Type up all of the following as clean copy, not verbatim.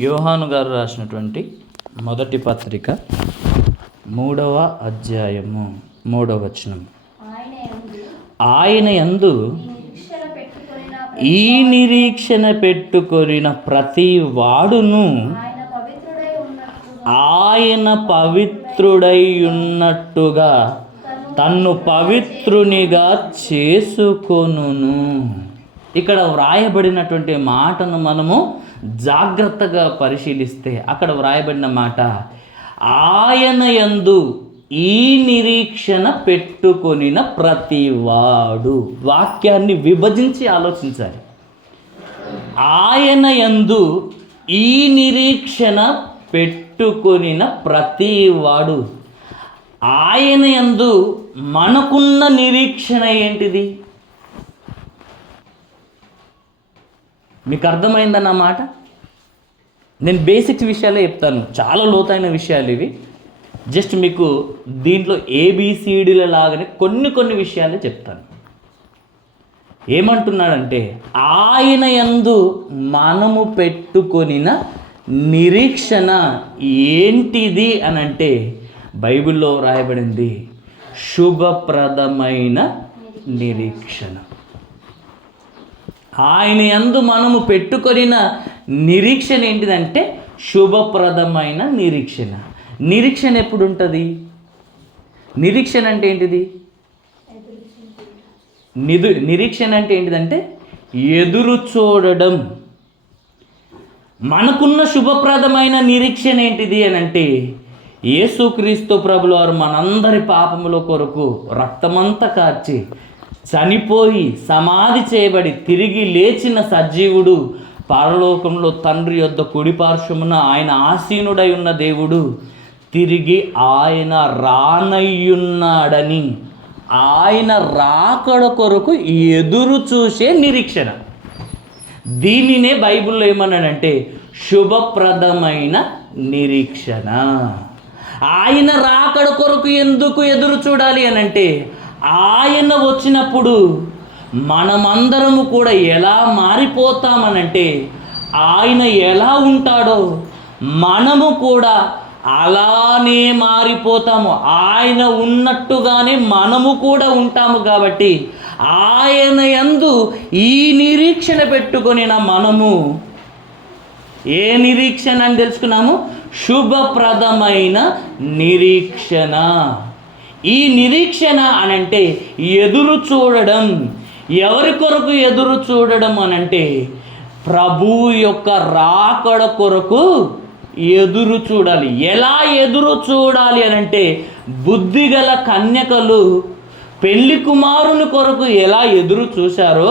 యోహాను గారు రాసినటువంటి మొదటి పత్రిక 3వ అధ్యాయము 3వ వచనం. ఆయన యందు ఈ నిరీక్షణ పెట్టుకొనిన ప్రతి వాడును ఆయన పవిత్రుడై ఉన్నట్టుగా తన్ను పవిత్రునిగా చేసుకొనును. ఇక్కడ వ్రాయబడినటువంటి మాటను మనము జాగ్రత్తగా పరిశీలిస్తే అక్కడ వ్రాయబడిన మాట, ఆయన యందు ఈ నిరీక్షణ పెట్టుకొనిన ప్రతివాడు. వాక్యాన్ని విభజించి ఆలోచించాలి. ఆయన యందు ఈ నిరీక్షణ పెట్టుకొనిన ప్రతివాడు. ఆయన యందు మనకున్న నిరీక్షణ ఏంటిది? మీకు అర్థమైందన్నమాట. నేను బేసిక్స్ విషయాలే చెప్తాను, చాలా లోతైన విషయాలు ఇవి. జస్ట్ మీకు దీంట్లో ఏబిసిడీల లాగానే కొన్ని విషయాలే చెప్తాను. ఏమంటున్నాడంటే, ఆయన యందు మనము పెట్టుకొనిన నిరీక్షణ ఏంటిది అని అంటే, బైబిల్లో రాయబడింది శుభప్రదమైన నిరీక్షణ. ఆయన యందు మనము పెట్టుకొనిన నిరీక్షణ ఏంటిదంటే శుభప్రదమైన నిరీక్షణ. నిరీక్షణ ఎప్పుడు ఉంటుంది? నిరీక్షణ అంటే ఏంటిది? నిరీక్షణ అంటే ఏంటిదంటే ఎదురు చూడడం. మనకున్న శుభప్రదమైన నిరీక్షణ ఏంటిది అని అంటే, యేసుక్రీస్తు ప్రభుల వారు మనందరి పాపముల కొరకు రక్తమంతా కార్చి చనిపోయి సమాధి చేయబడి తిరిగి లేచిన సజీవుడు, పరలోకంలో తండ్రి యొద్ద కుడిపార్శ్వమున ఆయన ఆసీనుడై ఉన్న దేవుడు, తిరిగి ఆయన రానయ్యున్నాడని ఆయన రాకడ కొరకు ఎదురు చూసే నిరీక్షణ. దీనినే బైబిల్లో ఏమన్నాడంటే శుభప్రదమైన నిరీక్షణ. ఆయన రాకడ కొరకు ఎందుకు ఎదురు చూడాలి అని అంటే, ఆయన వచ్చినప్పుడు మనమందరము కూడా ఎలా మారిపోతామనంటే, ఆయన ఎలా ఉంటాడో మనము కూడా అలానే మారిపోతాము. ఆయన ఉన్నట్టుగానే మనము కూడా ఉంటాము. కాబట్టి ఆయన యందు ఈ నిరీక్షణ పెట్టుకొని మనము ఏ నిరీక్షణ అని తెలుసుకున్నాము? శుభప్రదమైన నిరీక్షణ. ఈ నిరీక్షణ అనంటే ఎదురు చూడడం. ఎవరి కొరకు ఎదురు చూడడం అనంటే ప్రభువు యొక్క రాకడ కొరకు ఎదురు చూడాలి. ఎలా ఎదురు చూడాలి అనంటే, బుద్ధిగల కన్యకలు పెళ్లి కుమారుని కొరకు ఎలా ఎదురు చూశారో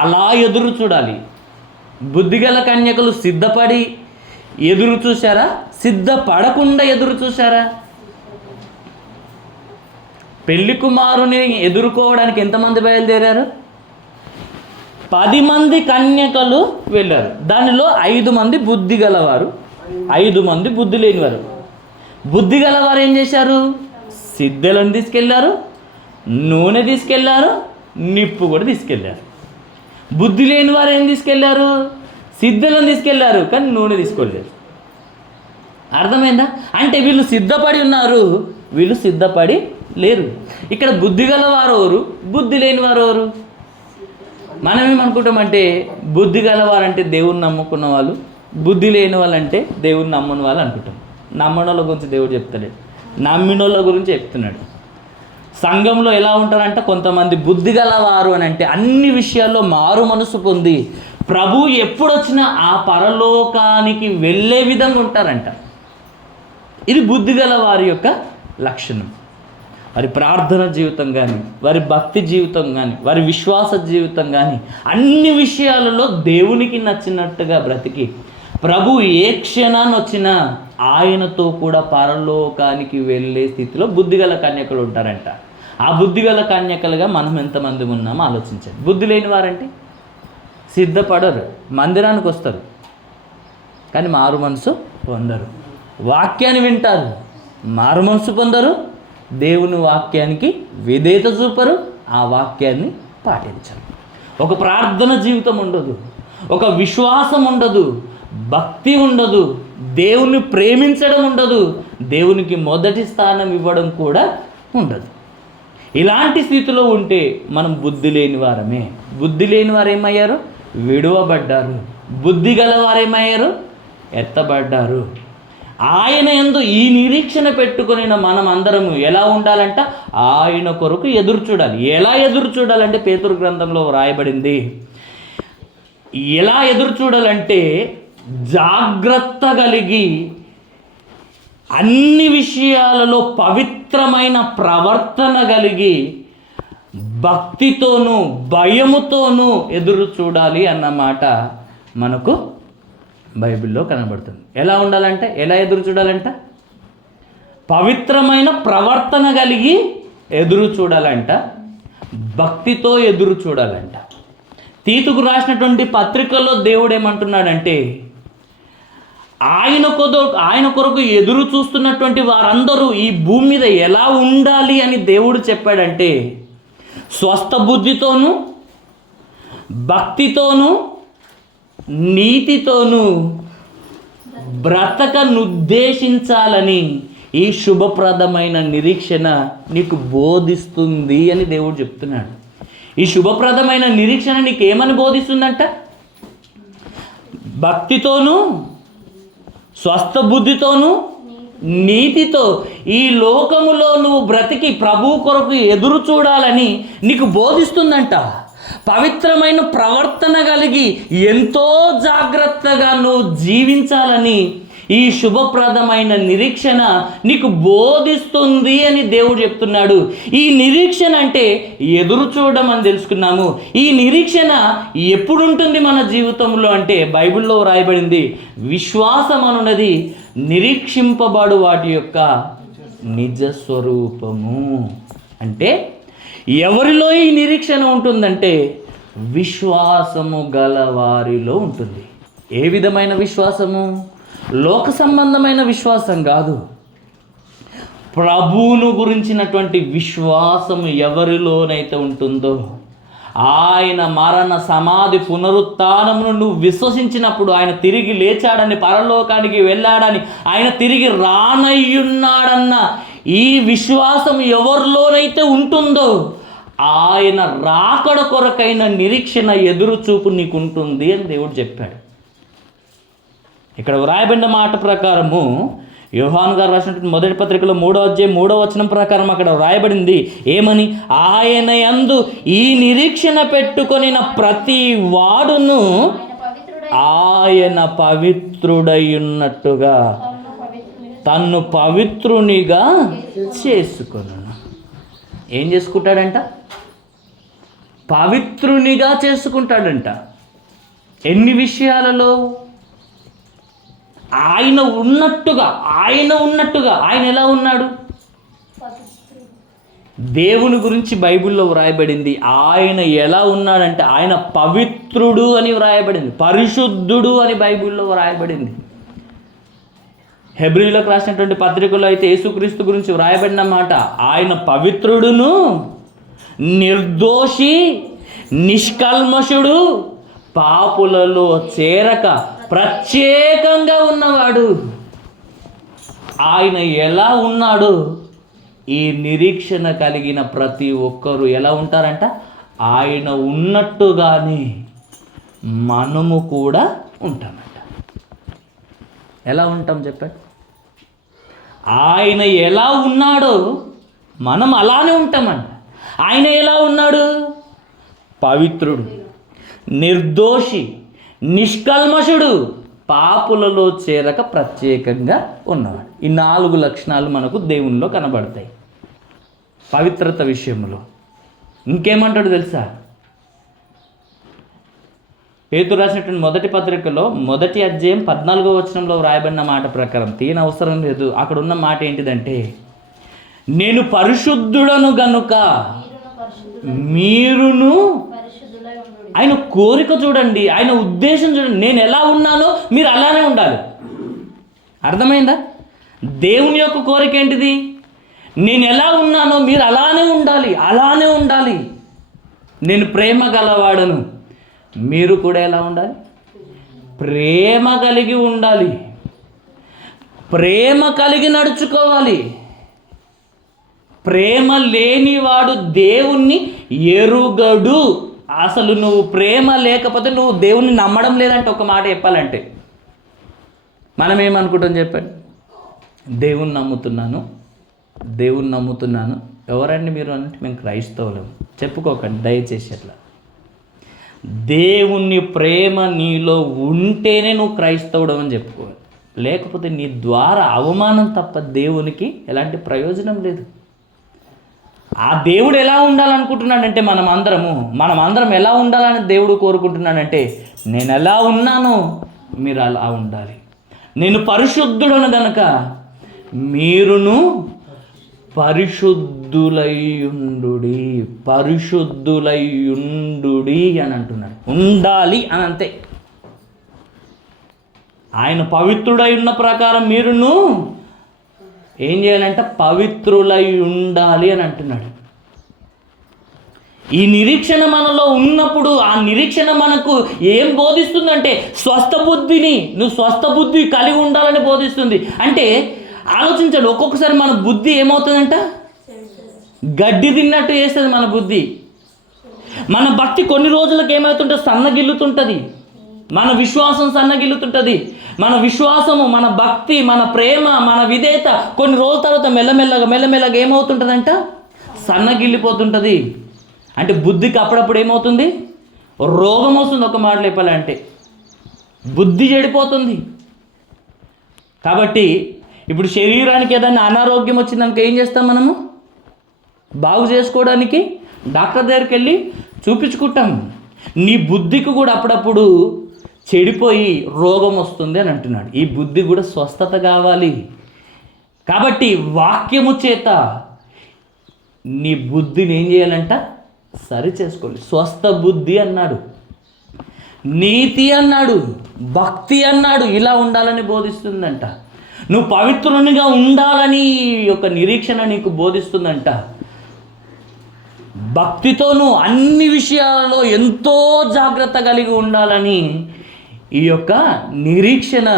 అలా ఎదురు చూడాలి. బుద్ధిగల కన్యకలు సిద్ధపడి ఎదురు చూశారా? సిద్ధపడకుండా ఎదురు చూశారా? పెళ్లి కుమారుని ఎదుర్కోవడానికి ఎంతమంది బయలుదేరారు? 10 మంది కన్యకలు వెళ్ళారు. దానిలో 5 మంది బుద్ధి గలవారు, 5 మంది బుద్ధి లేనివారు. బుద్ధి గలవారు ఏం చేశారు? సిద్ధలను తీసుకెళ్లారు, నూనె తీసుకెళ్లారు, నిప్పు కూడా తీసుకెళ్లారు. బుద్ధి లేని వారు ఏం తీసుకెళ్లారు? సిద్ధలను తీసుకెళ్లారు, కానీ నూనె తీసుకోలేదు. అర్థమైందా? అంటే వీళ్ళు సిద్ధపడి ఉన్నారు, వీళ్ళు సిద్ధపడి లేరు. ఇక్కడ బుద్ధి గలవారు ఎవరు? బుద్ధి లేని వారు ఎవరు? మనం ఏమనుకుంటామంటే, బుద్ధి గలవారంటే దేవుని నమ్ముకున్న వాళ్ళు, బుద్ధి లేని వాళ్ళంటే దేవుని నమ్మని వాళ్ళు అనుకుంటాం. నమ్మని వాళ్ళ గురించి దేవుడు చెప్తలేడు, నమ్మిన వాళ్ళ గురించి చెప్తున్నాడు. సంఘంలో ఎలా ఉంటారంటే, కొంతమంది బుద్ధి గలవారు అని అంటే అన్ని విషయాల్లో మారు మనసు పొంది ప్రభు ఎప్పుడొచ్చినా ఆ పరలోకానికి వెళ్ళే విధంగా ఉంటారంట. ఇది బుద్ధి గల వారి యొక్క లక్షణం. వారి ప్రార్థన జీవితం కానీ, వారి భక్తి జీవితం కానీ, వారి విశ్వాస జీవితం కానీ, అన్ని విషయాలలో దేవునికి నచ్చినట్టుగా బ్రతికి ప్రభు ఏ క్షణాన్ని వచ్చినా ఆయనతో కూడా పరలోకానికి వెళ్ళే స్థితిలో బుద్ధిగల కన్యకలు ఉంటారంట. ఆ బుద్ధిగల కన్యకలుగా మనం ఎంతమంది ఉన్నామో ఆలోచించండి. బుద్ధి లేని వారంటే సిద్ధపడరు, మందిరానికి వస్తారు కానీ మారు మనసు పొందరు. వాక్యాన్ని వింటారు, మారు మనసు పొందరు. దేవుని వాక్యానికి విధేయత చూపరు, ఆ వాక్యాన్ని పాటించరు. ఒక ప్రార్థన జీవితం ఉండదు, ఒక విశ్వాసం ఉండదు, భక్తి ఉండదు, దేవుని ప్రేమించడం ఉండదు, దేవునికి మొదటి స్థానం ఇవ్వడం కూడా ఉండదు. ఇలాంటి స్థితిలో ఉంటే మనం బుద్ధి లేని వారమే. బుద్ధి లేని వారు ఏమయ్యారు? విడువబడ్డారు. బుద్ధి గలవారేమయ్యారు? ఎత్తబడ్డారు. ఆయన యందు ఈ నిరీక్షణ పెట్టుకుని మనం అందరము ఎలా ఉండాలంట? ఆయన కొరకు ఎదురు చూడాలి. ఎలా ఎదురు చూడాలంటే పేతురు గ్రంథంలో వ్రాయబడింది. ఎలా ఎదురు చూడాలంటే జాగ్రత్త కలిగి అన్ని విషయాలలో పవిత్రమైన ప్రవర్తన కలిగి భక్తితోనూ భయముతోనూ ఎదురు చూడాలి అన్నమాట మనకు బైబిల్లో కనబడుతుంది. ఎలా ఉండాలంటే, ఎలా ఎదురు చూడాలంట? పవిత్రమైన ప్రవర్తన కలిగి ఎదురు చూడాలంట, భక్తితో ఎదురు చూడాలంట. తీతుకు రాసినటువంటి పత్రికల్లో దేవుడు ఏమంటున్నాడంటే, ఆయన కొరకు ఎదురు చూస్తున్నటువంటి వారందరూ ఈ భూమి మీద ఎలా ఉండాలి అని దేవుడు చెప్పాడంటే, స్వస్థ బుద్ధితోనూ భక్తితోనూ నీతితోనూ బ్రతకనుద్దేశించాలని ఈ శుభప్రదమైన నిరీక్షణ నీకు బోధిస్తుంది అని దేవుడు చెప్తున్నాడు. ఈ శుభప్రదమైన నిరీక్షణ నీకు ఏమని బోధిస్తుందంట? భక్తితోనూ స్వస్థ బుద్ధితోనూ నీతితో ఈ లోకములో నువ్వు బ్రతికి ప్రభు కొరకు ఎదురు చూడాలని నీకు బోధిస్తుందంట. పవిత్రమైన ప్రవర్తన కలిగి ఎంతో జాగ్రత్తగా నువ్వు జీవించాలని ఈ శుభప్రదమైన నిరీక్షణ నీకు బోధిస్తుంది అని దేవుడు చెప్తున్నాడు. ఈ నిరీక్షణ అంటే ఎదురు చూడడం అని తెలుసుకున్నాము. ఈ నిరీక్షణ ఎప్పుడు ఉంటుంది మన జీవితంలో అంటే బైబిల్లో రాయబడింది, విశ్వాసం అనున్నది నిరీక్షింపబడు వాటి యొక్క నిజ స్వరూపము. అంటే ఎవరిలో ఈ నిరీక్షణ ఉంటుందంటే విశ్వాసము గల వారిలో ఉంటుంది. ఏ విధమైన విశ్వాసము? లోక సంబంధమైన విశ్వాసం కాదు. ప్రభువును గురించినటువంటి విశ్వాసము ఎవరిలోనైతే ఉంటుందో, ఆయన మరణ సమాధి పునరుత్థానమును నువ్వు విశ్వసించినప్పుడు, ఆయన తిరిగి లేచాడని, పరలోకానికి వెళ్ళాడని, ఆయన తిరిగి రానయ్యున్నాడన్న ఈ విశ్వాసం ఎవరిలోనైతే ఉంటుందో ఆయన రాకడ కొరకైన నిరీక్షణ ఎదురు చూపు నీకు ఉంటుంది అని దేవుడు చెప్పాడు. ఇక్కడ వ్రాయబడిన మాట ప్రకారము యోహాను గారు రాసినటువంటి మొదటి పత్రికలో 3వ అధ్యాయం 3వ వచనం ప్రకారం అక్కడ వ్రాయబడింది ఏమని? ఆయన యందు ఈ నిరీక్షణ పెట్టుకొనిన ప్రతి వాడును ఆయన పవిత్రుడై ఉన్నట్టుగా తన్ను పవిత్రునిగా చేసుకొను. ఏం చేసుకుంటాడంట? పవిత్రునిగా చేసుకుంటాడంట. ఎన్ని విషయాలలో? ఆయన ఉన్నట్టుగా ఆయన ఎలా ఉన్నాడు? దేవుని గురించి బైబిల్లో వ్రాయబడింది. ఆయన ఎలా ఉన్నాడంటే ఆయన పవిత్రుడు అని వ్రాయబడింది, పరిశుద్ధుడు అని బైబిల్లో వ్రాయబడింది. హెబ్రీలకు రాసినటువంటి పత్రికలో అయితే యేసుక్రీస్తు గురించి వ్రాయబడిన మాట, ఆయన పవిత్రుడును నిర్దోషి నిష్కల్మషుడు పాపులలో చేరక ప్రత్యేకంగా ఉన్నవాడు. ఆయన ఎలా ఉన్నాడు? ఈ నిరీక్షణ కలిగిన ప్రతి ఒక్కరూ ఎలా ఉంటారంట? ఆయన ఉన్నట్టుగానే మనము కూడా ఉంటామంట. ఎలా ఉంటాం చెప్పండి? ఆయన ఎలా ఉన్నాడో మనం అలానే ఉంటామంట. ఆయన ఎలా ఉన్నాడు? పవిత్రుడు, నిర్దోషి, నిష్కల్మషుడు, పాపులలో చేరక ప్రత్యేకంగా ఉన్నవాడు. ఈ 4 లక్షణాలు మనకు దేవునిలో కనబడతాయి పవిత్రత విషయంలో. ఇంకేమంటాడు తెలుసా? పేతురు రాసినటువంటి మొదటి పత్రికలో 1వ అధ్యాయం 14వ వచనంలో వ్రాయబడిన మాట ప్రకారం, తీయని అవసరం లేదు, అక్కడ ఉన్న మాట ఏంటిదంటే, నేను పరిశుద్ధుడను గనుక మీరును. ఆయన కోరిక చూడండి, ఆయన ఉద్దేశం చూడండి. నేను ఎలా ఉన్నానో మీరు అలానే ఉండాలి. అర్థమైందా? దేవుని యొక్క కోరిక ఏంటిది? నేను ఎలా ఉన్నానో మీరు అలానే ఉండాలి. నేను ప్రేమ గలవాడను, మీరు కూడా ఎలా ఉండాలి? ప్రేమ కలిగి ఉండాలి, ప్రేమ కలిగి నడుచుకోవాలి. ప్రేమ లేనివాడు దేవుణ్ణి ఎరుగడు. అసలు నువ్వు ప్రేమ లేకపోతే నువ్వు దేవుణ్ణి నమ్మడం లేదంటే ఒక మాట చెప్పాలంటే మనం ఏమనుకుంటాం చెప్పండి? దేవుణ్ణి నమ్ముతున్నాను. ఎవరండి మీరు అంటే మేము క్రైస్తవులం. చెప్పుకోకండి దయచేసి. అట్లా దేవుని ప్రేమ నీలో ఉంటేనే నువ్వు క్రైస్తవుడు అని చెప్పుకోవాలి. లేకపోతే నీ ద్వారా అవమానం తప్ప దేవునికి ఎలాంటి ప్రయోజనం లేదు. ఆ దేవుడు ఎలా ఉండాలనుకుంటున్నాడంటే మనం అందరం ఎలా ఉండాలని దేవుడు కోరుకుంటున్నాడంటే నేను ఎలా ఉన్నానో మీరు అలా ఉండాలి. నేను పరిశుద్ధుడను గనక మీరును పరిశుద్ధులయ్యుండుడి అని అంటున్నాడు. ఉండాలి అని అంతే. ఆయన పవిత్రుడై ఉన్న ప్రకారం మీరును ఏం చేయాలంటే పవిత్రులై ఉండాలి అని అంటున్నాడు. ఈ నిరీక్షణ మనలో ఉన్నప్పుడు ఆ నిరీక్షణ మనకు ఏం బోధిస్తుందంటే నువ్వు స్వస్థ బుద్ధి కలిగి ఉండాలని బోధిస్తుంది. అంటే ఆలోచించండి, ఒక్కొక్కసారి మన బుద్ధి ఏమవుతుందంట? గడ్డి తిన్నట్టు చేస్తుంది మన బుద్ధి. మన భక్తి కొన్ని రోజులకు ఏమవుతుంటే సన్నగిల్లుతుంటుంది, మన విశ్వాసం సన్నగిల్లుతుంటుంది. మన విశ్వాసము, మన భక్తి, మన ప్రేమ, మన విధేయత కొన్ని రోజుల తర్వాత మెల్లమెల్లగా ఏమవుతుంటుందంట? సన్నగిల్లిపోతుంటుంది. అంటే బుద్ధికి అప్పుడప్పుడు ఏమవుతుంది? రోగం వస్తుంది. ఒక మాట చెప్పాలంటే బుద్ధి చెడిపోతుంది. కాబట్టి ఇప్పుడు శరీరానికి ఏదైనా అనారోగ్యం వచ్చిందనుకో ఏం చేస్తాం? మనము బాగు చేసుకోవడానికి డాక్టర్ దగ్గరికి వెళ్ళి చూపించుకుంటాం. నీ బుద్ధికి కూడా అప్పుడప్పుడు చెడిపోయి రోగం వస్తుంది అని అంటున్నాడు. ఈ బుద్ధి కూడా స్వస్థత కావాలి. కాబట్టి వాక్యము చేత నీ బుద్ధిని ఏం చేయాలంట? సరి చేసుకోవాలి. స్వస్థ బుద్ధి అన్నాడు, నీతి అన్నాడు, భక్తి అన్నాడు. ఇలా ఉండాలని బోధిస్తుందంట. నువ్వు పవిత్రునిగా ఉండాలని ఒక నిరీక్షణ నీకు బోధిస్తుందంట. భక్తితోనూ అన్ని విషయాలలో ఎంతో జాగ్రత్త కలిగి ఉండాలని ఈ యొక్క నిరీక్షణ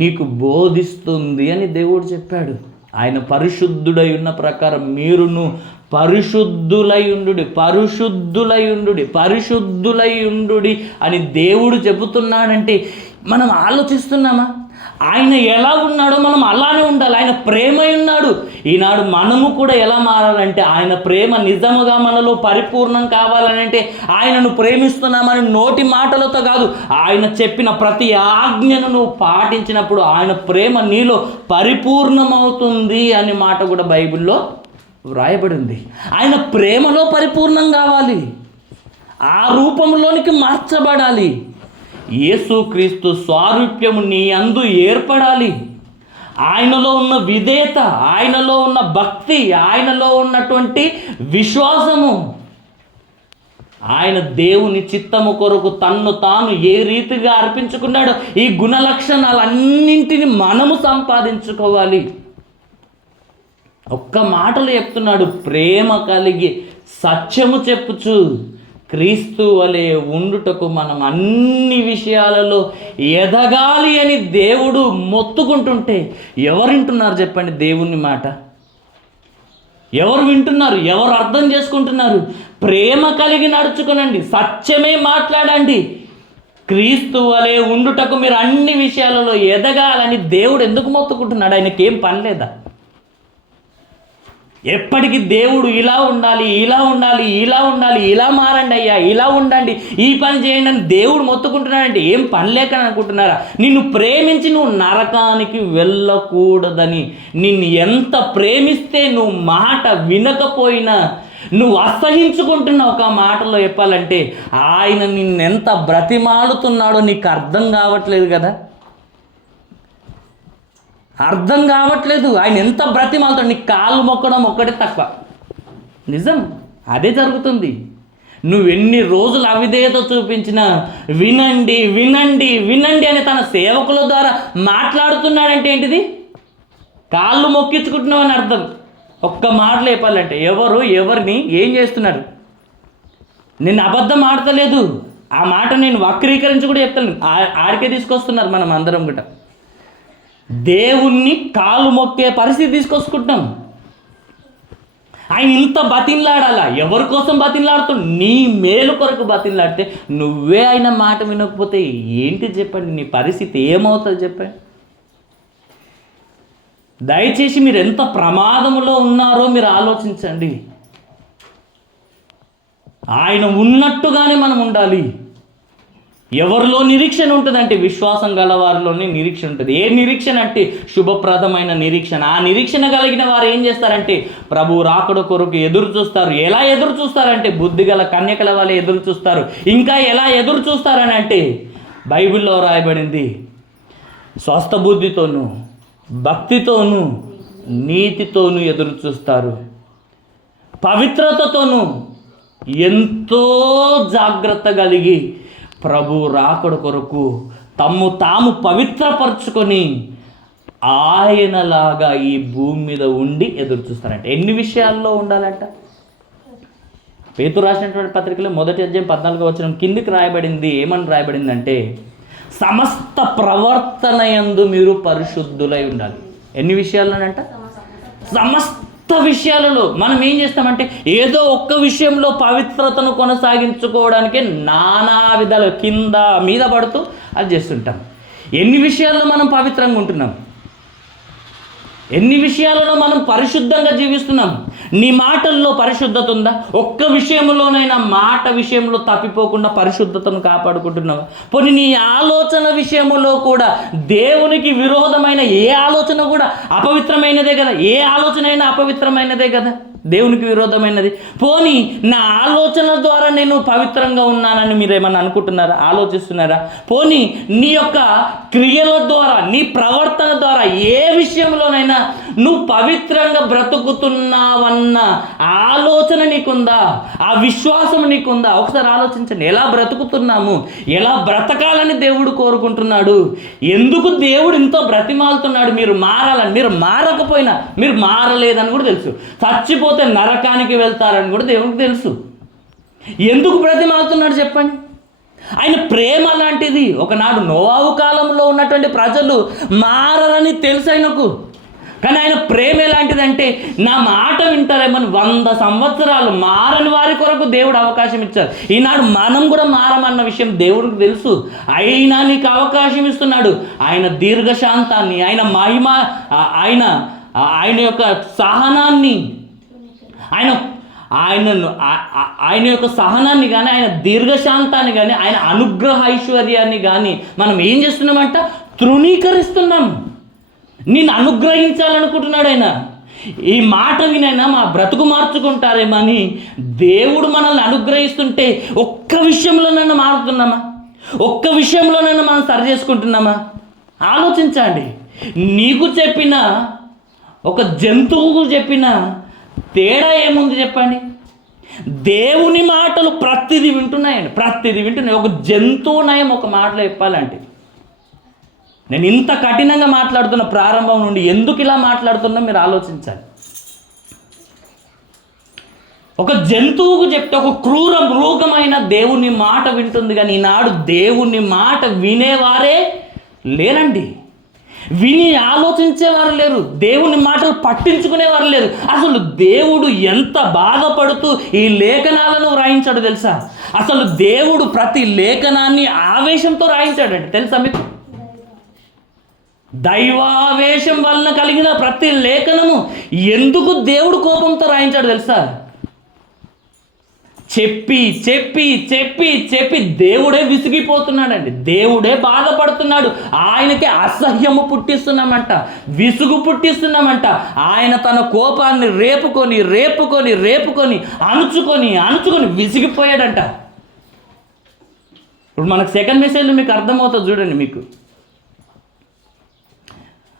నీకు బోధిస్తుంది అని దేవుడు చెప్పాడు. ఆయన పరిశుద్ధుడై ఉన్న ప్రకారం మీరును పరిశుద్ధులై ఉండు అని దేవుడు చెబుతున్నాడంటే మనం ఆలోచిస్తున్నామా? ఆయన ఎలా ఉన్నాడో మనం అలానే ఉండాలి. ఆయన ప్రేమ ఉన్నాడు. ఈనాడు మనము కూడా ఎలా మారాలంటే ఆయన ప్రేమ నిజముగా మనలో పరిపూర్ణం కావాలనంటే ఆయనను ప్రేమిస్తున్నామని నోటి మాటలతో కాదు, ఆయన చెప్పిన ప్రతి ఆజ్ఞను నువ్వు పాటించినప్పుడు ఆయన ప్రేమ నీలో పరిపూర్ణమవుతుంది అనే మాట కూడా బైబిల్లో వ్రాయబడి ఉంది. ఆయన ప్రేమలో పరిపూర్ణం కావాలి, ఆ రూపంలోనికి మార్చబడాలి. యేసుక్రీస్తు స్వారూప్యము నీ అందు ఏర్పడాలి. ఆయనలో ఉన్న విధేయత, ఆయనలో ఉన్న భక్తి, ఆయనలో ఉన్నటువంటి విశ్వాసము, ఆయన దేవుని చిత్తము కొరకు తన్ను తాను ఏ రీతిగా అర్పించుకున్నాడో ఈ గుణ లక్షణాలన్నింటినీ మనము సంపాదించుకోవాలి. ఒక్క మాటలు చెప్తున్నాడు, ప్రేమ కలిగి సత్యము చెప్పుచు క్రీస్తు వలె ఉండుటకు మనం అన్ని విషయాలలో ఎదగాలి అని దేవుడు మొత్తుకుంటుంటే ఎవరు వింటున్నారు చెప్పండి? దేవుని మాట ఎవరు వింటున్నారు? ఎవరు అర్థం చేసుకుంటున్నారు? ప్రేమ కలిగి నడుచుకునండి, సత్యమే మాట్లాడండి, క్రీస్తు వలె ఉండుటకు మీరు అన్ని విషయాలలో ఎదగాలని దేవుడు ఎందుకు మొత్తుకుంటున్నాడు? ఆయనకేం పని లేదా? ఎప్పటికీ దేవుడు ఇలా ఉండాలి, ఇలా ఉండాలి, ఇలా ఉండాలి, ఇలా మారండి అయ్యా, ఇలా ఉండండి, ఈ పని చేయండి అని దేవుడు మొత్తుకుంటున్నాడంటే ఏం పని లేకని అనుకుంటున్నారా? నిన్ను ప్రేమించి నువ్వు నరకానికి వెళ్ళకూడదని, నిన్ను ఎంత ప్రేమిస్తే నువ్వు మాట వినకపోయినా నువ్వు అసహించుకుంటున్నావు. ఒక మాటలో చెప్పాలంటే ఆయన నిన్నెంత బ్రతిమాలుతున్నాడో నీకు అర్థం కావట్లేదు కదా, అర్థం కావట్లేదు. ఆయన ఎంత బ్రతిమాలుతాడు, నీ కాళ్ళు మొక్కడం ఒక్కటే తక్కువ. నిజం, అదే జరుగుతుంది. నువ్వు ఎన్ని రోజులు అవిధేయత చూపించినా వినండి వినండి వినండి అని తన సేవకుల ద్వారా మాట్లాడుతున్నాడంటే ఏంటిది? కాళ్ళు మొక్కించుకుంటున్నావు అని అర్థం. ఒక్క మాటలు చెప్పాలంటే ఎవరు ఎవరిని ఏం చేస్తున్నారు? నిన్ను అబద్ధం ఆడతలేదు, ఆ మాట నేను వక్రీకరించి కూడా చెప్తాను, ఆడికే తీసుకొస్తున్నారు మనం అందరం కూడా. దేవుణ్ణి కాలు మొక్కే పరిస్థితి తీసుకొచ్చుకుంటున్నాం. ఆయన ఇంత బతిన్లాడాలా? ఎవరి కోసం బతిన్లాడుతావు? నీ మేలు కొరకు బతిన్లాడితే నువ్వే ఆయన మాట వినకపోతే ఏంటి చెప్పండి, నీ పరిస్థితి ఏమవుతుంది చెప్పండి. దయచేసి మీరు ఎంత ప్రమాదంలో ఉన్నారో మీరు ఆలోచించండి. ఆయన ఉన్నట్టుగానే మనం ఉండాలి. ఎవరిలో నిరీక్షణ ఉంటుందంటే విశ్వాసం గల వారిలోనే నిరీక్షణ ఉంటుంది. ఏ నిరీక్షణ అంటే శుభప్రదమైన నిరీక్షణ. ఆ నిరీక్షణ కలిగిన వారు ఏం చేస్తారంటే ప్రభు రాకడ కొరకు ఎదురు చూస్తారు. ఎలా ఎదురు చూస్తారంటే బుద్ధి గల కన్యకల వాళ్ళే ఎదురు చూస్తారు. ఇంకా ఎలా ఎదురు చూస్తారని అంటే బైబిల్లో రాయబడింది, స్వస్థ బుద్ధితోనూ భక్తితోనూ నీతితోనూ ఎదురు చూస్తారు, పవిత్రతతోనూ ఎంతో జాగ్రత్త కలిగి ప్రభు రాకడ కొరకు తమ్ము తాము పవిత్రపరచుకొని ఆయనలాగా ఈ భూమి మీద ఉండి ఎదురు చూస్తారంట. ఎన్ని విషయాల్లో ఉండాలంట? పేతురు రాసినటువంటి పత్రికలో 1:14 కిందికి రాయబడింది. ఏమని రాయబడిందంటే సమస్త ప్రవర్తన యందు మీరు పరిశుద్ధులై ఉండాలి. ఎన్ని విషయాల్లోనంట? సమస్త విషయాలలో. మనం ఏం చేస్తామంటే ఏదో ఒక్క విషయంలో పవిత్రతను కొనసాగించుకోవడానికే నానా విధాలు కింద మీద పడుతూ అది చేస్తుంటాం. ఎన్ని విషయాల్లో మనం పవిత్రంగా ఉంటున్నాం? ఎన్ని విషయాలలో మనం పరిశుద్ధంగా జీవిస్తున్నాం? నీ మాటల్లో పరిశుద్ధత ఉందా? ఒక్క విషయంలోనైనా మాట విషయంలో తప్పిపోకుండా పరిశుద్ధతను కాపాడుకుంటున్నావా? పోనీ నీ ఆలోచన విషయంలో కూడా దేవునికి విరోధమైన ఏ ఆలోచన కూడా అపవిత్రమైనదే కదా. ఏ ఆలోచన అయినా అపవిత్రమైనదే కదా, దేవునికి విరోధమైనది. పోనీ నా ఆలోచన ద్వారా నేను పవిత్రంగా ఉన్నానని మీరు ఏమన్నా అనుకుంటున్నారా? ఆలోచిస్తున్నారా? పోనీ నీ యొక్క క్రియల ద్వారా, నీ ప్రవర్తన ద్వారా ఏ విషయంలోనైనా నువ్వు పవిత్రంగా బ్రతుకుతున్నావన్న ఆలోచన నీకుందా? ఆ విశ్వాసం నీకుందా? ఒకసారి ఆలోచించండి. ఎలా బ్రతుకుతున్నాము? ఎలా బ్రతకాలని దేవుడు కోరుకుంటున్నాడు? ఎందుకు దేవుడు ఇంతో బ్రతిమాలుతున్నాడు? మీరు మారాలని. మీరు మారకపోయినా, మీరు మారలేదని కూడా తెలుసు, చచ్చిపోతే నరకానికి వెళ్తారని కూడా దేవుడికి తెలుసు. ఎందుకు బ్రతిమాలుతున్నాడు చెప్పండి? ఆయన ప్రేమ లాంటిది. ఒకనాడు నోవాహు కాలంలో ఉన్నటువంటి ప్రజలు మారని తెలుసు ఆయనకు, కానీ ఆయన ప్రేమ ఎలాంటిదంటే నా మాట వింటారేమని 100 సంవత్సరాలు మారని వారి కొరకు దేవుడు అవకాశం ఇచ్చారు. ఈనాడు మనం కూడా మారమన్న విషయం దేవుడికి తెలుసు. అయినా నీకు అవకాశం ఇస్తున్నాడు. ఆయన దీర్ఘశాంతాన్ని, ఆయన మహిమ, ఆయన యొక్క సహనాన్ని, ఆయన యొక్క సహనాన్ని కానీ, ఆయన దీర్ఘశాంతాన్ని కానీ, ఆయన అనుగ్రహ ఐశ్వర్యాన్ని కానీ మనం ఏం చేస్తున్నామంట? తృణీకరిస్తున్నాం. నిన్ను అనుగ్రహించాలనుకుంటున్నాడు ఆయన. ఈ మాట వినైనా మా బ్రతుకు మార్చుకుంటారేమో అని దేవుడు మనల్ని అనుగ్రహిస్తుంటే ఒక్క విషయంలోనైనా మారుతున్నామా? ఒక్క విషయంలోనైనా మనం సరి చేసుకుంటున్నామా? ఆలోచించండి. నీకు చెప్పిన ఒక జంతువుకు చెప్పిన తేడా ఏముంది చెప్పండి? దేవుని మాటలు ప్రతిదీ వింటున్నాయండి, ప్రతిదీ వింటున్నాయి. ఒక జంతువు నయం ఒక మాటలో చెప్పాలంటే. నేను ఇంత కఠినంగా మాట్లాడుతున్న ప్రారంభం నుండి ఎందుకు ఇలా మాట్లాడుతున్నా మీరు ఆలోచించాలి. ఒక జంతువుకు చెప్తే, ఒక క్రూర మృగమైన దేవుని మాట వింటుంది, కానీ ఈనాడు దేవుని మాట వినేవారే లేరండి. విని ఆలోచించేవారు లేరు. దేవుని మాటలు పట్టించుకునేవారు లేరు. అసలు దేవుడు ఎంత బాధపడుతూ ఈ లేఖనాలను రాయించాడు తెలుసా? అసలు దేవుడు ప్రతి లేఖనాన్ని ఆవేశంతో రాయించాడండి తెలుసా మీకు? దైవావేశం వలన కలిగిన ప్రతి లేఖనము ఎందుకు దేవుడు కోపంతో రాయించాడు తెలుసా? చెప్పి చెప్పి చెప్పి చెప్పి దేవుడే విసిగిపోతున్నాడండి. దేవుడే బాధపడుతున్నాడు. ఆయనకి అసహ్యము పుట్టిస్తున్నామంట, విసుగు పుట్టిస్తున్నామంట. ఆయన తన కోపాన్ని రేపుకొని రేపుకొని రేపుకొని అణుచుకొని అణుచుకొని విసిగిపోయాడంట. ఇప్పుడు మనకు సెకండ్ మెసేజ్లో మీకు అర్థమవుతుంది చూడండి. మీకు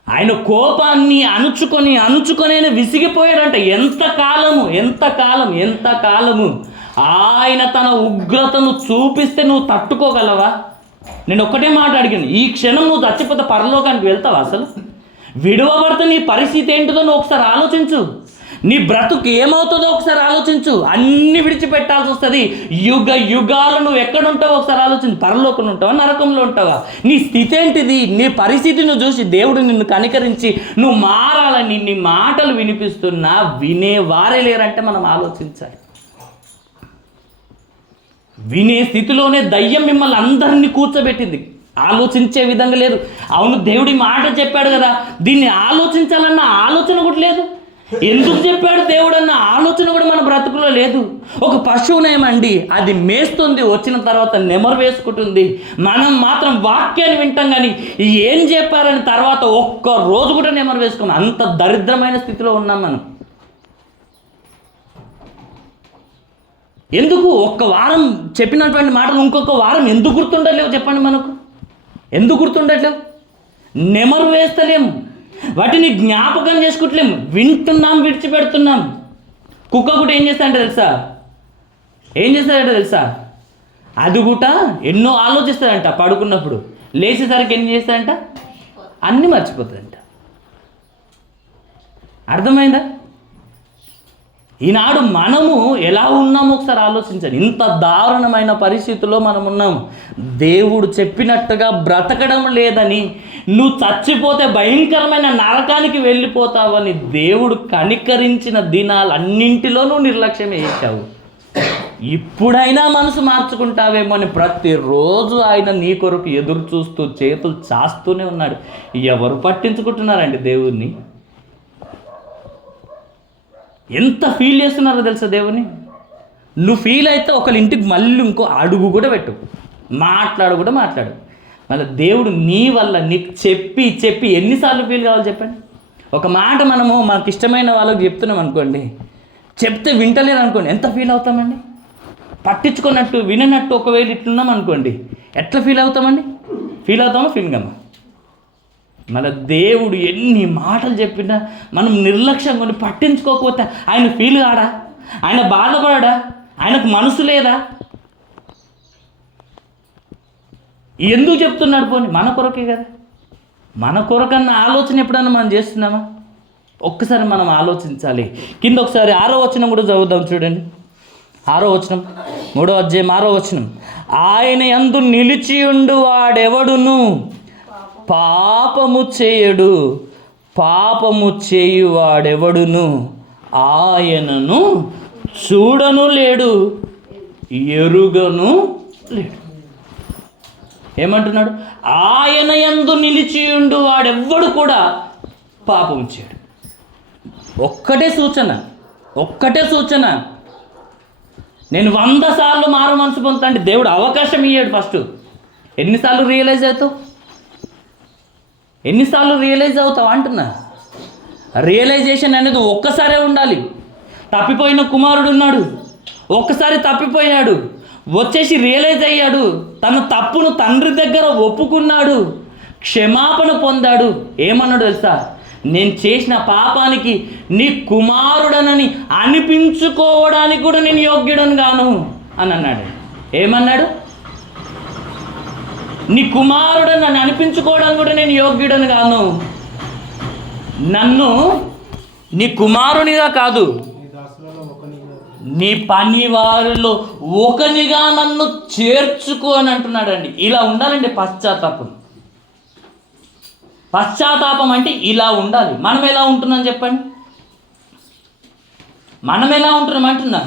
ఆయన కోపాన్ని అణుచుకొని అణుచుకొని విసిగిపోయాడంట. ఎంతకాలము ఆయన తన ఉగ్రతను చూపిస్తే నువ్వు తట్టుకోగలవా? నేను ఒక్కటే మాట అడిగాను, ఈ క్షణం నువ్వు చచ్చిపోతే పరలోకానికి వెళ్తావా? అసలు విడువబడితే నీ పరిస్థితి ఏంటిదో నువ్వు ఒకసారి ఆలోచించు. నీ బ్రతుకు ఏమవుతుందో ఒకసారి ఆలోచించు. అన్ని విడిచిపెట్టాల్సి వస్తుంది. యుగ యుగాలు నువ్వు ఎక్కడుంటావో ఒకసారి ఆలోచించు. పరలోకంలో ఉంటావా, నరకంలో ఉంటావా? నీ స్థితి ఏంటిది? నీ పరిస్థితిని చూసి దేవుడు నిన్ను కనికరించి నువ్వు మారాలని నీ మాటలు వినిపిస్తున్నా వినేవారే లేరంటే మనం ఆలోచించాలి. వినే స్థితిలోనే దయ్యం మిమ్మల్ని అందరినీ కూర్చోబెట్టింది. ఆలోచించే విధంగా లేదు. అవును, దేవుడి మాట చెప్పాడు కదా, దీన్ని ఆలోచించాలన్న ఆలోచన కూడా లేదు. ఎందుకు చెప్పాడు దేవుడు అన్న ఆలోచన కూడా మన బ్రతుకులో లేదు. ఒక పశువునేమండి, అది మేస్తుంది, వచ్చిన తర్వాత నెమరు వేసుకుంటుంది. మనం మాత్రం వాక్యాన్ని వింటాం, కానీ ఏం చెప్పారని తర్వాత ఒక్క రోజు కూడా నెమరు వేసుకోం. అంత దరిద్రమైన స్థితిలో ఉన్నాం మనం. ఎందుకు ఒక్క వారం చెప్పినటువంటి మాటలు ఇంకొక వారం ఎందుకు గుర్తుండట్లేవు చెప్పండి? మనకు ఎందుకు గుర్తుండట్లేవు? నెమరు వేస్తలేము, వాటిని జ్ఞాపకం చేసుకుంటలేము, వింటున్నాం, విడిచిపెడుతున్నాం. కుక్క కూడా ఏం చేస్తాడంటే తెలుసా? అది కూడా ఎన్నో ఆలోచిస్తుందంట. పడుకున్నప్పుడు లేచేసరికి ఏం చేస్తాడంట? అన్నీ మర్చిపోతుందంట. అర్థమైందా? ఈనాడు మనము ఎలా ఉన్నామో ఒకసారి ఆలోచించండి. ఇంత దారుణమైన పరిస్థితుల్లో మనం ఉన్నాము. దేవుడు చెప్పినట్టుగా బ్రతకడం లేదని, నువ్వు చచ్చిపోతే భయంకరమైన నరకానికి వెళ్ళిపోతావని దేవుడు కనికరించిన దినాలన్నింటిలో నువ్వు నిర్లక్ష్యం చేశావు. ఇప్పుడైనా మనసు మార్చుకుంటావేమో అని ప్రతిరోజు ఆయన నీ కొరకు ఎదురు చూస్తూ చేతులు చాస్తూనే ఉన్నాడు. ఎవరు పట్టించుకుంటున్నారండి దేవుణ్ణి? ఎంత ఫీల్ చేస్తున్నారో తెలుసా దేవుని? నువ్వు ఫీల్ అయితే ఒకళ్ళ ఇంటికి మళ్ళీ ఇంకో అడుగు కూడా పెట్టు, మాట్లాడు. మళ్ళీ దేవుడు నీ వల్ల నీకు చెప్పి ఎన్నిసార్లు ఫీల్ కావాలి చెప్పండి? ఒక మాట మనము మనకు ఇష్టమైన వాళ్ళకి చెప్తున్నాం అనుకోండి, చెప్తే వింటలేదు అనుకోండి, ఎంత ఫీల్ అవుతామండి? పట్టించుకున్నట్టు విననట్టు ఒకవేళ ఇట్లున్నాం అనుకోండి, ఎట్లా ఫీల్ అవుతామండి? ఫీల్ అవుతామా? ఫీల్ కామా? మన దేవుడు ఎన్ని మాటలు చెప్పినా మనం నిర్లక్ష్యం కొని పట్టించుకోకపోతే ఆయన ఫీల్ కాడా? ఆయన బాధపడా? ఆయనకు మనసు లేదా? ఎందుకు చెప్తున్నాడు? పోనీ మన కొరకే కదా. మన కొరకన్న ఆలోచన ఎప్పుడన్నా మనం చేస్తున్నామా? ఒక్కసారి మనం ఆలోచించాలి. కింద ఒకసారి 6వ వచనం కూడా చదువుదాం చూడండి. 6వ వచనం, 3వ అధ్యాయం 6వ వచనం. ఆయన యందు నిలిచియుండు వాడెవడును పాపము చేయడు, పాపము చేయువాడెవడును ఆయనను చూడను లేడు, ఎరుగను లేడు. ఏమంటున్నాడు? ఆయన యందు నిలిచియుండు వాడెవ్వడు కూడా పాపము చేయడు. ఒక్కటే సూచన. నేను 100 సార్లు మారు మనసు పొందుతా అంటే దేవుడు అవకాశం ఇయ్యాడు. ఫస్ట్ ఎన్నిసార్లు రియలైజ్ అవుతావు అంటున్నా. రియలైజేషన్ అనేది ఒక్కసారే ఉండాలి. తప్పిపోయిన కుమారుడు ఉన్నాడు, ఒక్కసారి తప్పిపోయాడు, వచ్చేసి రియలైజ్ అయ్యాడు, తన తప్పును తండ్రి దగ్గర ఒప్పుకున్నాడు, క్షమాపణ పొందాడు. ఏమన్నాడు తెలుసా? నేను చేసిన పాపానికి నీ కుమారుడనని అనిపించుకోవడానికి కూడా నేను యోగ్యుడను గాను అని అన్నాడు. ఏమన్నాడు? నీ కుమారుడని నన్ను అనిపించుకోవడానికి కూడా నేను యోగ్యుడను గాను. నన్ను నీ కుమారునిగా కాదు, నీ పని వారిలో ఒకనిగా నన్ను చేర్చుకో అని అంటున్నాడండి. ఇలా ఉండాలండి పశ్చాత్తాపం అంటే ఇలా ఉండాలి. మనం ఎలా ఉంటున్నాం చెప్పండి? మనం ఎలా ఉంటున్నాం అంటున్నా?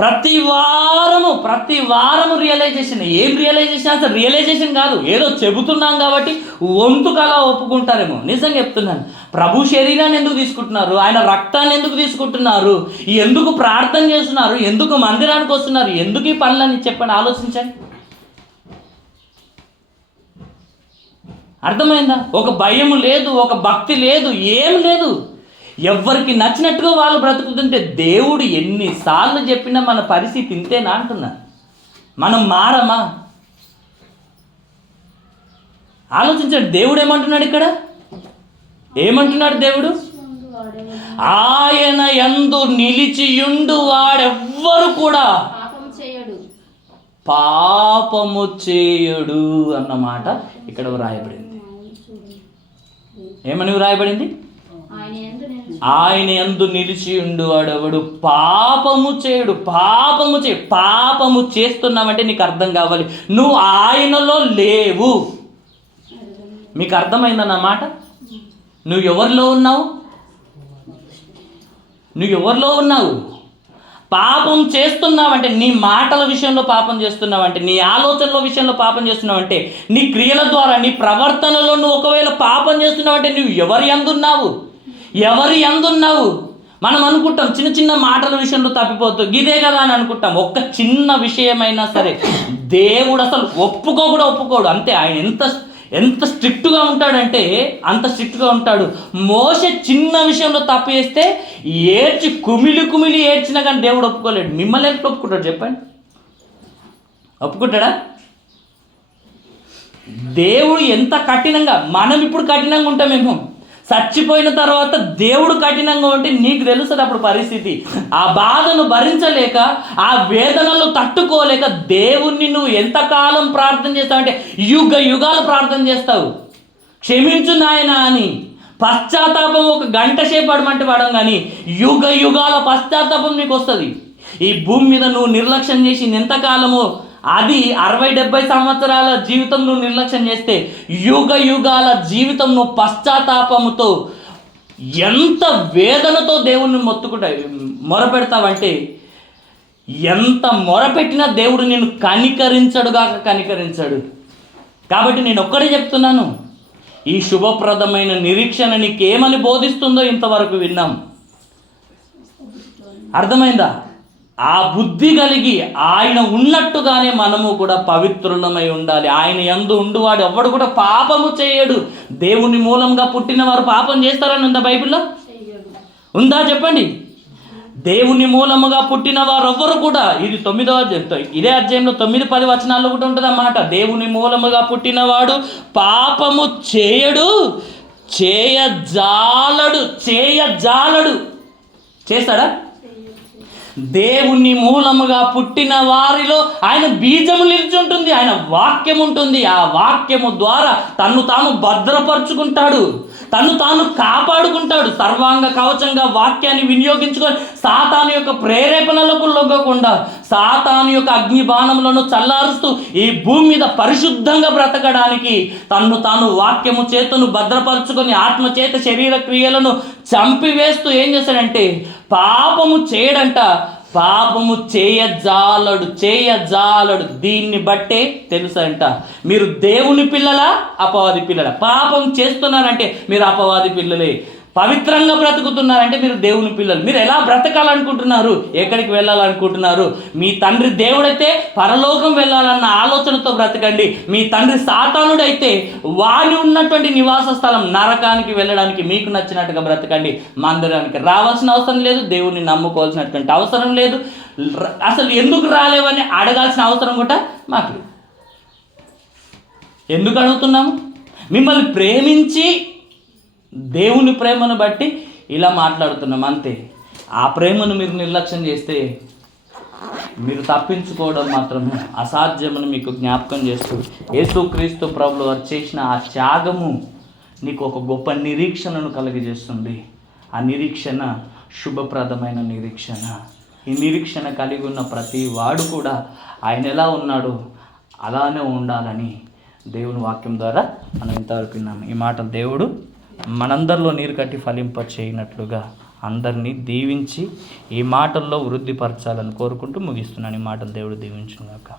ప్రతి వారము రియలైజేషన్. ఏం రియలైజేషన్? అసలు రియలైజేషన్ కాదు, ఏదో చెబుతున్నాం కాబట్టి వంతుకలా ఒప్పుకుంటారేమో. నిజంగా చెప్తున్నాను, ప్రభు శరీరాన్ని ఎందుకు తీసుకుంటున్నారు? ఆయన రక్తాన్ని ఎందుకు తీసుకుంటున్నారు? ఎందుకు ప్రార్థన చేస్తున్నారు? ఎందుకు మందిరానికి వస్తున్నారు? ఎందుకు ఈ పనులని చెప్పండి, ఆలోచించండి. అర్థమైందా? ఒక భయం లేదు, ఒక భక్తి లేదు, ఏం లేదు. ఎవరికి నచ్చినట్టుగా వాళ్ళు బ్రతుకుతుంటే దేవుడు ఎన్నిసార్లు చెప్పినా మన పరిస్థితి ఇంతేనా అంటున్నా. మనం మారమా? ఆలోచించండి. దేవుడు ఏమంటున్నాడు ఇక్కడ? ఏమంటున్నాడు దేవుడు? ఆయన యందు నిలిచియుండు వాడెవ్వరు కూడా పాపము చేయడు అన్నమాట ఇక్కడ వ్రాయబడింది. ఏమని వ్రాయబడింది? ఆయన యందు నిలిచి ఉండువాడెవడు పాపము చేయడు. పాపము చేస్తున్నావంటే నీకు అర్థం కావాలి, నువ్వు ఆయనలో లేవు. మీకు అర్థమైందన్నమాట. నువ్వు ఎవరిలో ఉన్నావు? పాపం చేస్తున్నావంటే, నీ మాటల విషయంలో పాపం చేస్తున్నావంటే, నీ ఆలోచనల విషయంలో పాపం చేస్తున్నావంటే, నీ క్రియల ద్వారా, నీ ప్రవర్తనలో నువ్వు ఒకవేళ పాపం చేస్తున్నావంటే నువ్వు ఎవరి యందున్నావు? మనం అనుకుంటాం చిన్న చిన్న మాటల విషయంలో తప్పిపోతూ ఇదే కదా అని అనుకుంటాం. ఒక్క చిన్న విషయమైనా సరే దేవుడు అసలు ఒప్పుకోడు. అంతే. ఆయన ఎంత స్ట్రిక్ట్గా ఉంటాడంటే అంత స్ట్రిక్ట్గా ఉంటాడు. మోషే చిన్న విషయంలో తప్పు చేస్తే కుమిలి ఏడ్చినా కానీ దేవుడు ఒప్పుకోలేడు. మిమ్మల్ని ఎట్లా ఒప్పుకుంటాడు చెప్పండి? ఒప్పుకుంటాడా? దేవుడు ఎంత కఠినంగా, మనం ఇప్పుడు కఠినంగా ఉంటామేమో, చచ్చిపోయిన తర్వాత దేవుడు కఠినంగా ఉంటే నీకు తెలుస్తుంది అప్పుడు పరిస్థితి. ఆ బాధను భరించలేక, ఆ వేదనలు తట్టుకోలేక దేవుణ్ణి నువ్వు ఎంతకాలం ప్రార్థన చేస్తావంటే యుగాలు ప్రార్థన చేస్తావు. క్షమించు నాయనా అని. పశ్చాత్తాపం ఒక గంట సేపు పడం కానీ యుగాల పశ్చాత్తాపం నీకు వస్తుంది. ఈ భూమి మీద నువ్వు నిర్లక్ష్యం చేసింది ఎంతకాలమో, అది 60-70 సంవత్సరాల జీవితం నువ్వు నిర్లక్ష్యం చేస్తే యుగాల జీవితం నువ్వు పశ్చాత్తాపముతో ఎంత వేదనతో దేవుణ్ణి మొరపెడతావంటే, ఎంత మొరపెట్టినా దేవుడు నిన్ను కనికరించడు. కాబట్టి నేను ఒక్కడే చెప్తున్నాను, ఈ శుభప్రదమైన నిరీక్షణ నీకేమని బోధిస్తుందో ఇంతవరకు విన్నాం. అర్థమైందా? ఆ బుద్ధి కలిగి ఆయన ఉన్నట్టుగానే మనము కూడా పవిత్రులమై ఉండాలి. ఆయన యందు ఉండువాడు ఎవడు కూడా పాపము చేయడు. దేవుని మూలంగా పుట్టిన వారు పాపం చేస్తారని ఉందా బైబిల్లో? ఉందా చెప్పండి? దేవుని మూలముగా పుట్టిన వారు ఎవ్వరు కూడా, ఇది 9వ అధ్యాయం, ఇదే అధ్యాయంలో 9-10 వచనాల్లో కూడా ఉంటుంది అన్నమాట. దేవుని మూలముగా పుట్టినవాడు పాపము చేయజాలడు. చేస్తాడా? దేవుని మూలముగా పుట్టిన వారిలో ఆయన బీజము నిలిచి ఉంటుంది, ఆయన వాక్యం ఉంటుంది. ఆ వాక్యము ద్వారా తన్ను తాను భద్రపరుచుకుంటాడు, తన్ను తాను కాపాడుకుంటాడు. సర్వాంగ కవచంగా వాక్యాన్ని వినియోగించుకొని సాతాను యొక్క ప్రేరేపణలకు లొంగకుండా, సాతాను యొక్క అగ్ని బాణములను చల్లారుస్తూ ఈ భూమి మీద పరిశుద్ధంగా బ్రతకడానికి తన్ను తాను వాక్యము చేతను భద్రపరుచుకొని ఆత్మ చేత శరీర క్రియలను చంపివేస్తూ ఏం చేస్తాడంటే పాపము చేయడంట. పాపము చేయజాలడు. దీన్ని బట్టే తెలుసంట మీరు దేవుని పిల్లలా అపవాది పిల్లల. పాపం చేస్తున్నారంటే మీరు అపవాది పిల్లలే. పవిత్రంగా బ్రతుకుతున్నారంటే మీరు దేవుని పిల్లలు. మీరు ఎలా బ్రతకాలనుకుంటున్నారు? ఎక్కడికి వెళ్ళాలనుకుంటున్నారు? మీ తండ్రి దేవుడైతే పరలోకం వెళ్ళాలన్న ఆలోచనతో బ్రతకండి. మీ తండ్రి సాతానుడైతే వాని ఉన్నటువంటి నివాస స్థలం నరకానికి వెళ్ళడానికి మీకు నచ్చినట్టుగా బ్రతకండి. మందిరానికి రావాల్సిన అవసరం లేదు, దేవుణ్ణి నమ్ముకోవాల్సినటువంటి అవసరం లేదు, అసలు ఎందుకు రాలేవని అడగాల్సిన అవసరం కూడా మాకు లేదు. ఎందుకు అడుగుతున్నాము? మిమ్మల్ని ప్రేమించి దేవుని ప్రేమను బట్టి ఇలా మాట్లాడుతున్నాం అంతే. ఆ ప్రేమను మీరు నిర్లక్ష్యం చేస్తే మీరు తప్పించుకోవడం మాత్రమే అసాధ్యమని మీకు జ్ఞాపకం చేస్తూ, యేసుక్రీస్తు ప్రభువు వారు చేసిన ఆ త్యాగము నీకు ఒక గొప్ప నిరీక్షణను కలిగజేస్తుంది. ఆ నిరీక్షణ శుభప్రదమైన నిరీక్షణ. ఈ నిరీక్షణ కలిగి ఉన్న ప్రతి వాడు కూడా ఆయన ఎలా ఉన్నాడో అలానే ఉండాలని దేవుని వాక్యం ద్వారా మనం ఇంతవరకు విన్నాము. ఈ మాట దేవుడు మనందరిలో నీరు కట్టి ఫలింప చేయనట్లుగా అందరినీ దీవించి ఈ మాటల్లో వృద్ధిపరచాలని కోరుకుంటూ ముగిస్తున్నాను. ఈ మాటలు దేవుడు దీవించుగాక.